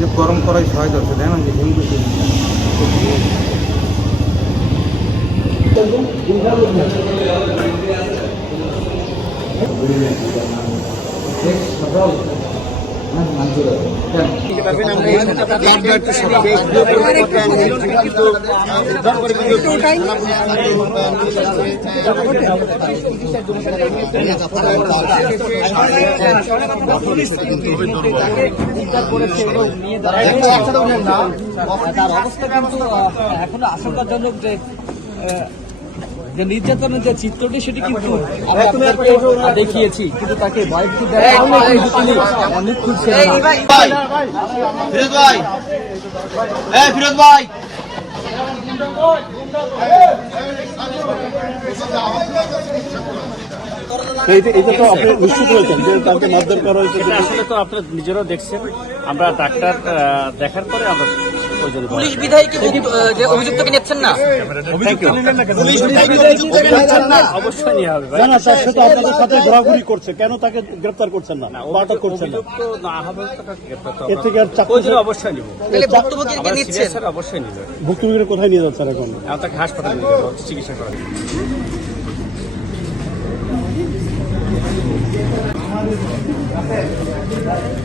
যে গরম করাই সহায় ধরছে দেন যে হিন্দু এখনো আশঙ্কাজনক যে নির্যাতনের যে চিত্রটি সেটি কিন্তু দেখিয়েছি, কিন্তু তাকে ফিরোজ ভাই এইটা তো আপনি নিশ্চিত হয়েছেন যে তাকে মারধর করা হয়েছে? আসলে তো আপনারা নিজেরাও দেখছেন, আমরা ডাক্তার দেখার পরে আমরা পুলিশ বিধায়ক যে অভিযুক্তকে নিচ্ছেন না, অবশ্যই নিয়ে হবে। না সে তো আপনাদের সাথে ঘোরাঘুরি করছে, কেন তাকে গ্রেপ্তার করছেন না, আটক করছেন না? এর থেকে আর অবশ্যই নিব, অবশ্যই নিবে। ভুক্তভোগীরা কোথায় নিয়ে যাচ্ছেন এখন? তাকে হাসপাতালে চিকিৎসা করা। আমাদের